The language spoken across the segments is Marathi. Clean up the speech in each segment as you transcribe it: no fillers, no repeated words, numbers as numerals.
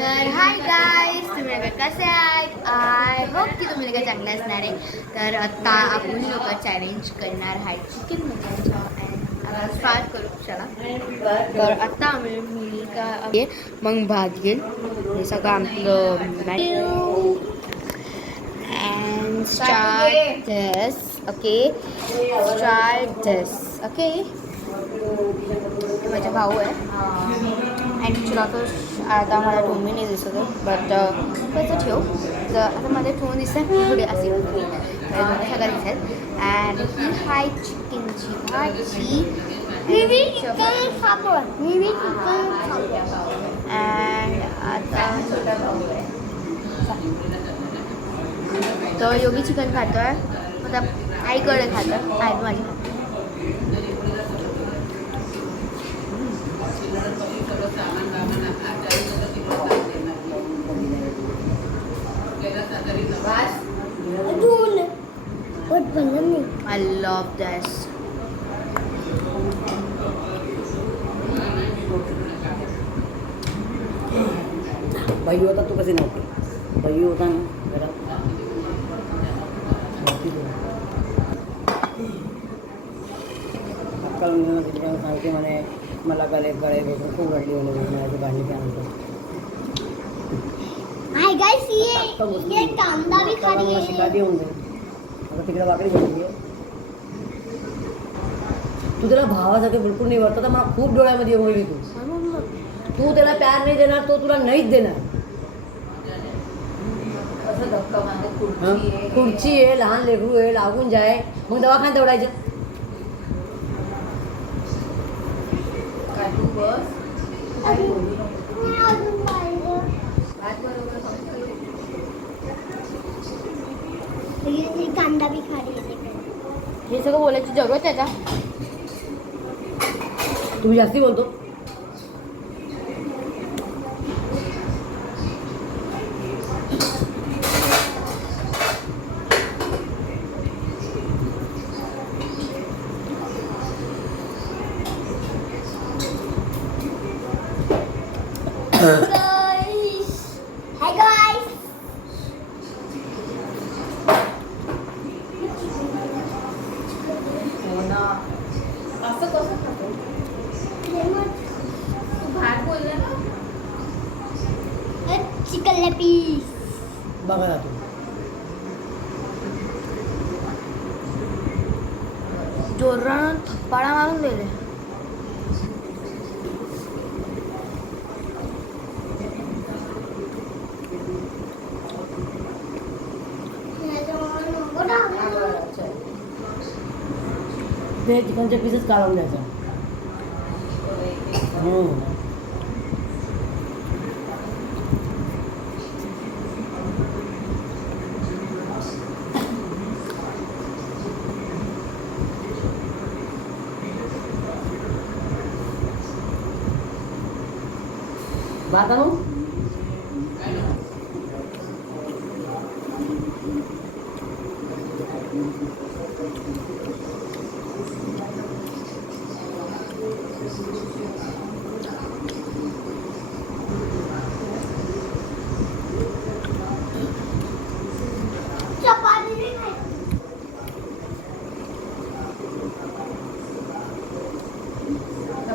तर हाय गाईज, तुम्ही लोक कसे आहेत? आय होप की तुम्ही लोक चांगले असणार आहे. तर आता आपण लोक चॅलेंज करणार आहे चिकन मटनचं आणि आता स्टार्ट करू चला. तर आता आम्ही मी का मग भात घेईल हे सगळं आपलं and start this. Okay, start this. Okay, माझा भाऊ आहे आणि तुला तर आता मला ठेवून नाही दिसत बट कसं ठेव तर आता माझ्या ठेवून दिसतं पुढे असे सगळं दिसत अँड ही हाय चिकनची भाजी अँड आता तो योगी चिकन खातोय मतलब आईकडे खातं आई माझी I love this. बाई होता तू कसे नव्हते बाई होता ना जरा आजकाल सांगते म्हणे मला गळे भेटून खूप रडली म्हणे भांडी काय हाय गाइस ये कांदा भी खा रही है शिकायची होऊन जाईल आता तिकडे वाकडी भेटली आहे तू त्याला भावासारखे बिलकुल नाही वाटतं तर मला खूप डोळ्यामध्ये येऊन तू त्याला प्यार नाही देणार तो तुला नाहीच देणार खुर्ची आहे लहान लेकरू आहे लागून जाय मग दवाखान्यात दौडायचं कांदा भी खा रही है हे सगळं बोलायची जरूरत आहे का तुम्ही जास्ती बोलतो Hi guys. असं कसं खातो तू भात बोलला ना चिकन ले पीस बघा ना तू जोरात थप्पाडा मारून दिले ते चिकनचे पीसेस काढून द्यायचं भात आणू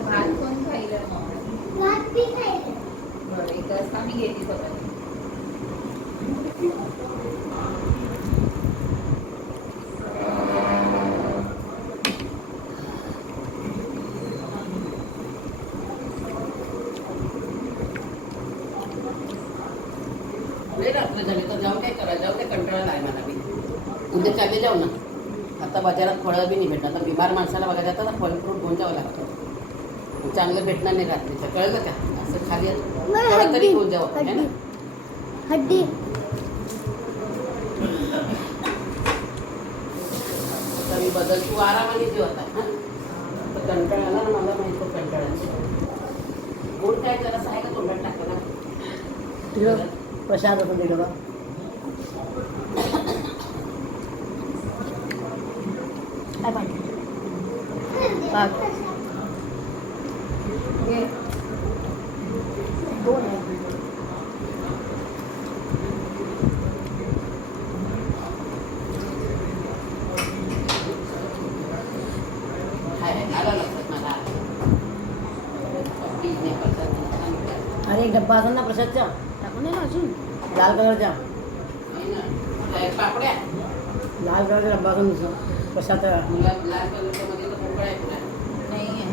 भात कोण खायला मग बरं एक तास आम्ही घेते सगळं रात्र झाली तर जाऊन काय करा जाऊ काय कंटाळा नाही मला मी उद्या चालले जाऊ ना आता बाजारात फळं बी नाही भेटणार आता बिमार माणसाला बघायला जातं तर फळ फ्रूट घेऊन जावं लागतं चांगलं भेटणार नाही रात्रीचं कळलं का असं खाली फळं तरी घेऊन जावं आहे ना हड्डी तरी बदल तू आरामाने जेव आता हां तर कंटाळा आला ना मला माहिती कंटाळा गोड काय जरासं आहे का तोंडात टाकायला तिकडं प्रसाद होतो तिकडं बा काय पाहिजे दोन आहे डब्बा असेल ना प्रसादचा टाकून दे ना अजून. लाल कलरचा नाही ना. काय पापड्या लाल कलरचा डब्बा असेल नुसतं प्रसादचा. तुला लाल कलरच्या मध्ये तर पोकळ आहे तुला नाही आहे.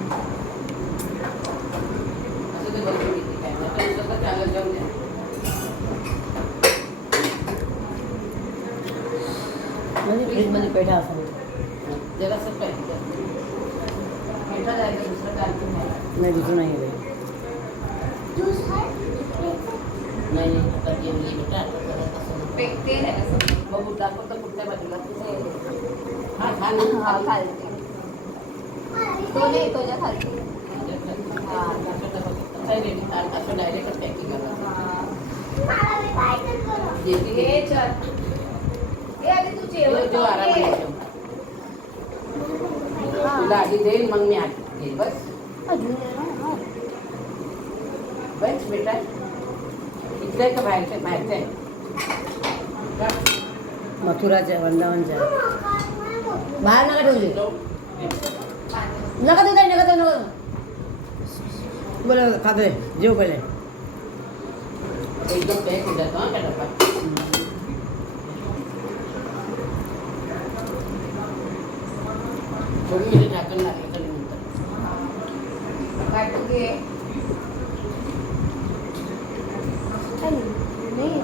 असं ते बरोबर किती काय आता नुसतं तर चालत जाऊन द्या म्हणजे फ्रीजमध्ये पेठा असेल. जरासं पाहिजे पेठा जायचं दुसरं काय आणखी नाही. नाही दुसरं नाही आहे. नाही आता जेवली बेटा आता करत असं पेटते आहे असं. बघू दाखवतं कुठल्या बाजूला ते- हा खा हा, ना खालते. तो नाही, तो ज्या खालते. असं डायरेक्ट पॅकिंग करायचं हा. जेवती ये घे. चल. ये आधी तू जेवण जेव खाऊन आराम घे. तुला आधी देईल मग मी आधी घेईल बस अजून दे ना. हा. बस बेटा इथलं आहे का बाहेरचं बाहेरचं आहे का? मथुराच्या वृंदावनच्या बाहेर नका ठेवली पाणी. नका देऊ नका देऊ नका बरं खातोय जेव पहिले. एकदम पॅक होऊन जातो हा का डब्बा थोडी मिनिट झाकण लागलं तरी नंतर काटू घे. नाही.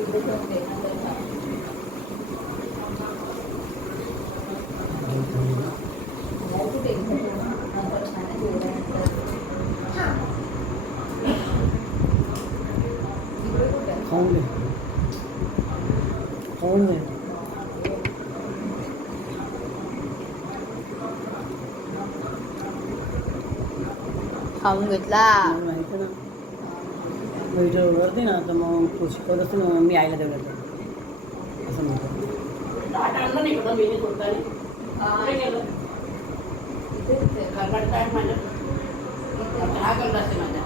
इथे ठेवून दे, नंतर खा. नाही कुठे इथे ठेवू. नंतर खा ना जेवल्यानंतर. इकडे कुठे आहे? खाऊन घे खाऊन घे. खाऊन घेतला. मला माहिती ना बैठक वरती ना तर मग तू शिकवत असतो ना मी आईला देऊ येतो असं म्हणतो. ताट आणलं नाही कुठं मी सोडताना कुठे गेलं इथेच आहे. खरबट काय माझ्या आता हा कलर असते माझ्या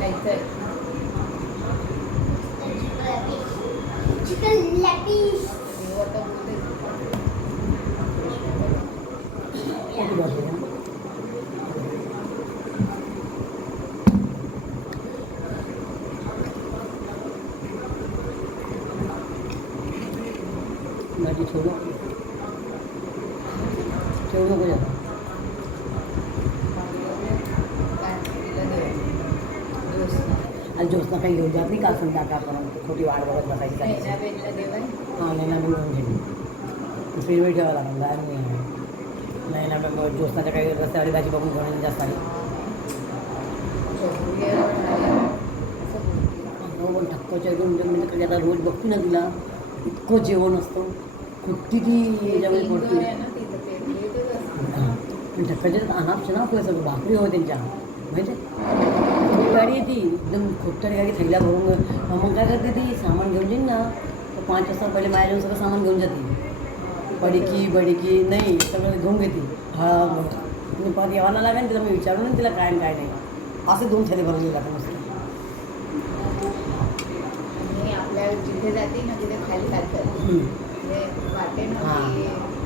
खायचंय. चिकन लॅपीस. हे आता बोलते. किती बाजू आहे? भाजी ठेवू ठेवू नको जाता. आणि ज्योत्ना काही घेऊन जात नाही काल संध्याकाळपर्यंत खोटी वाट बघत बसायची करायची. हां नाही ना मी घेऊन घेईन फ्रीजमध्ये ठेवावं लागेल बाहेर नाही ना मग ज्योत्नाच्या काही रस्त्यावाली भाजी बघून घेऊन जास्त आली पण ठक्काच्या म्हणजे आता रोज बघते ना तिला इतकं जेवण असतं कुठली ती याच्यामध्ये पडते. आणि ठक्काच्या अनाप ना पुढे सगळं भाकरी हो त्यांच्या माहिती खूप गाडी येते एकदम खूप तरी गाडी थैल्या भरून मग काय करते ती सामान घेऊन जाईन ना तर 5 वाजता पहिले माझ्या जेवण सगळं सामान घेऊन जाते बडीकी नाही सगळं घेऊन घेते हा तुम्ही परत यावायला लागेल तिला मी विचारून ना तिला काय काय नाही असे 2 थैले भरलेले लागतात मस्त. आणि आपल्या जिथे जाते ना तिथे खाली टाकतात वाटे ना हां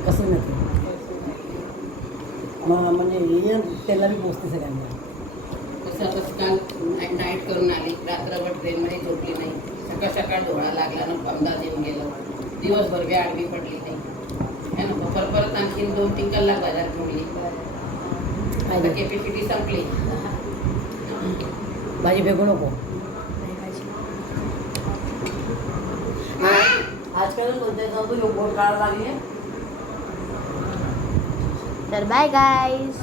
कसं नव्हतं मग म्हणजे हे त्याला बी पोचते सगळ्यांना. कसं आता काल नाईट करून आली रात्रभर ट्रेनमध्ये झोपली नाही सकाळ सकाळ डोळा लागला ना अंदाज येऊन गेलं दिवसभर बी आडवी पडली नाही है ना परत आणखीन 2-3 कलाक बाजार ठेवली आता कॅपॅसिटी संपली भाजी फेकू नको. आजकाल कोणत्या जाऊ बोट काढायला लागली आहे. तर बाय गाईज.